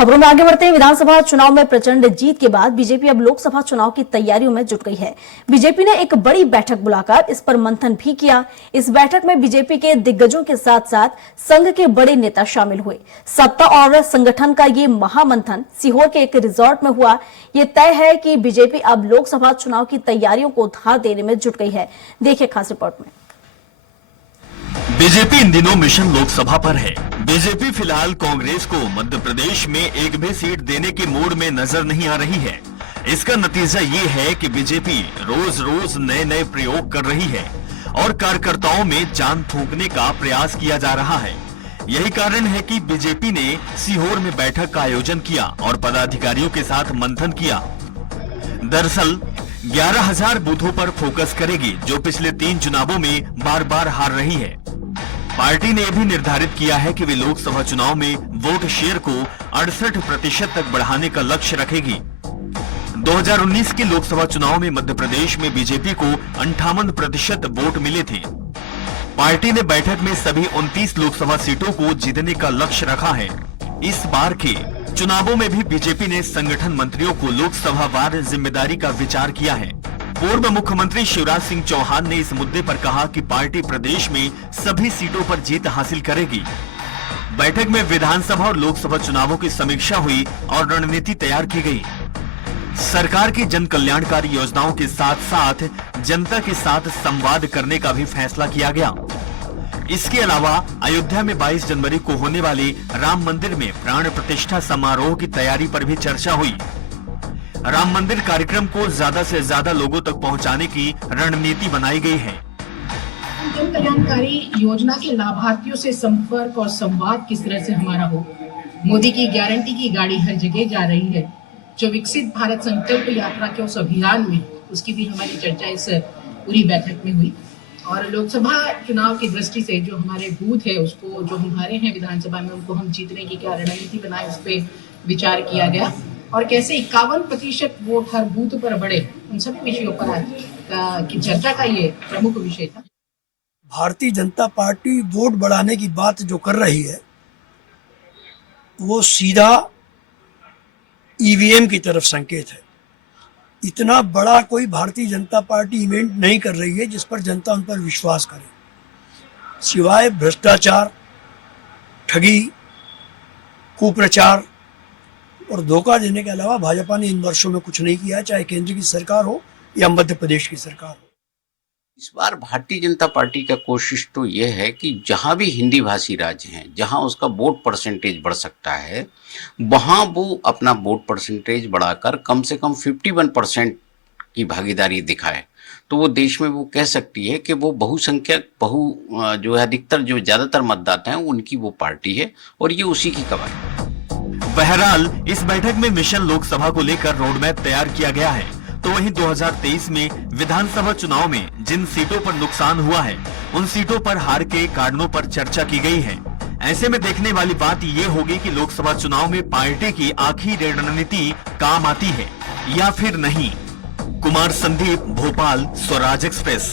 खबरों में आगे बढ़ते हैं। विधानसभा चुनाव में प्रचंड जीत के बाद बीजेपी अब लोकसभा चुनाव की तैयारियों में जुट गई है। बीजेपी ने एक बड़ी बैठक बुलाकर इस पर मंथन भी किया। इस बैठक में बीजेपी के दिग्गजों के साथ साथ संघ के बड़े नेता शामिल हुए। सत्ता और संगठन का ये महामंथन सीहोर के एक रिजॉर्ट में हुआ। ये तय है कि बीजेपी अब लोकसभा चुनाव की तैयारियों को धार देने में जुट गई है। देखिए खास रिपोर्ट में। बीजेपी इन दिनों मिशन लोकसभा पर है। बीजेपी फिलहाल कांग्रेस को मध्य प्रदेश में एक भी सीट देने के मूड में नजर नहीं आ रही है। इसका नतीजा ये है कि बीजेपी रोज रोज नए नए प्रयोग कर रही है और कार्यकर्ताओं में जान फूंकने का प्रयास किया जा रहा है। यही कारण है कि बीजेपी ने सीहोर में बैठक का आयोजन किया और पदाधिकारियों के साथ मंथन किया। दरअसल 11,000 बूथों पर फोकस करेगी, जो पिछले 3 चुनावों में बार बार हार रही है। पार्टी ने यह भी निर्धारित किया है कि वे लोकसभा चुनाव में वोट शेयर को 68% तक बढ़ाने का लक्ष्य रखेगी। 2019 के लोकसभा चुनाव में मध्य प्रदेश में बीजेपी को 58% वोट मिले थे। पार्टी ने बैठक में सभी 29 लोकसभा सीटों को जीतने का लक्ष्य रखा है। इस बार के चुनावों में भी बीजेपी ने संगठन मंत्रियों को लोकसभा वार जिम्मेदारी का विचार किया है। पूर्व मुख्यमंत्री शिवराज सिंह चौहान ने इस मुद्दे पर कहा कि पार्टी प्रदेश में सभी सीटों पर जीत हासिल करेगी। बैठक में विधानसभा और लोकसभा चुनावों की समीक्षा हुई और रणनीति तैयार की गई। सरकार की जन कल्याणकारी योजनाओं के साथ साथ जनता के साथ संवाद करने का भी फैसला किया गया। इसके अलावा अयोध्या में 22 जनवरी को होने वाले राम मंदिर में प्राण प्रतिष्ठा समारोह की तैयारी पर भी चर्चा हुई। राम मंदिर कार्यक्रम को ज्यादा से ज्यादा लोगों तक पहुंचाने की रणनीति बनाई गई है। जन कल्याणकारी योजना के लाभार्थियों से संपर्क और संवाद किस तरह से हमारा हो। मोदी की गारंटी की गाड़ी हर जगह जा रही है। जो विकसित भारत संकल्प यात्रा के उस अभियान में, उसकी भी हमारी चर्चा इस पूरी बैठक में हुई। और लोकसभा चुनाव की दृष्टि से जो हमारे बूथ है, उसको जो हमारे हैं विधानसभा में, उनको हम जीतने की क्या रणनीति बनाए, उस पर विचार किया गया। और कैसे 51% वोट हर बूथ पर बढ़े, उन सभी विषयों पर आज की चर्चा का ये प्रमुख विषय था। भारतीय जनता पार्टी वोट बढ़ाने की बात जो कर रही है, वो सीधा ईवीएम की तरफ संकेत है। इतना बड़ा कोई भारतीय जनता पार्टी इवेंट नहीं कर रही है जिस पर जनता उन पर विश्वास करे। सिवाय भ्रष्टाचार, ठगी, कुप्रचार और धोखा देने के अलावा भाजपा ने इन वर्षों में कुछ नहीं किया, चाहे केंद्र की सरकार हो या मध्य प्रदेश की सरकार हो। इस बार भारतीय जनता पार्टी का कोशिश तो यह है कि जहां भी हिंदी भाषी राज्य हैं, जहां उसका वोट परसेंटेज बढ़ सकता है, वहां वो अपना वोट परसेंटेज बढ़ाकर कम से कम 51% की भागीदारी दिखाए। तो वो देश में वो कह सकती है कि वो बहुसंख्यक जो है अधिकतर जो ज्यादातर मतदाता हैं उनकी वो पार्टी है और ये उसी की कवायद। बहरहाल इस बैठक में मिशन लोकसभा को लेकर रोडमैप तैयार किया गया है। तो वहीं 2023 में विधानसभा चुनाव में जिन सीटों पर नुकसान हुआ है, उन सीटों पर हार के कारणों पर चर्चा की गई है। ऐसे में देखने वाली बात ये होगी कि लोकसभा चुनाव में पार्टी की आखिरी रणनीति काम आती है या फिर नहीं। कुमार संदीप, भोपाल, स्वराज एक्सप्रेस।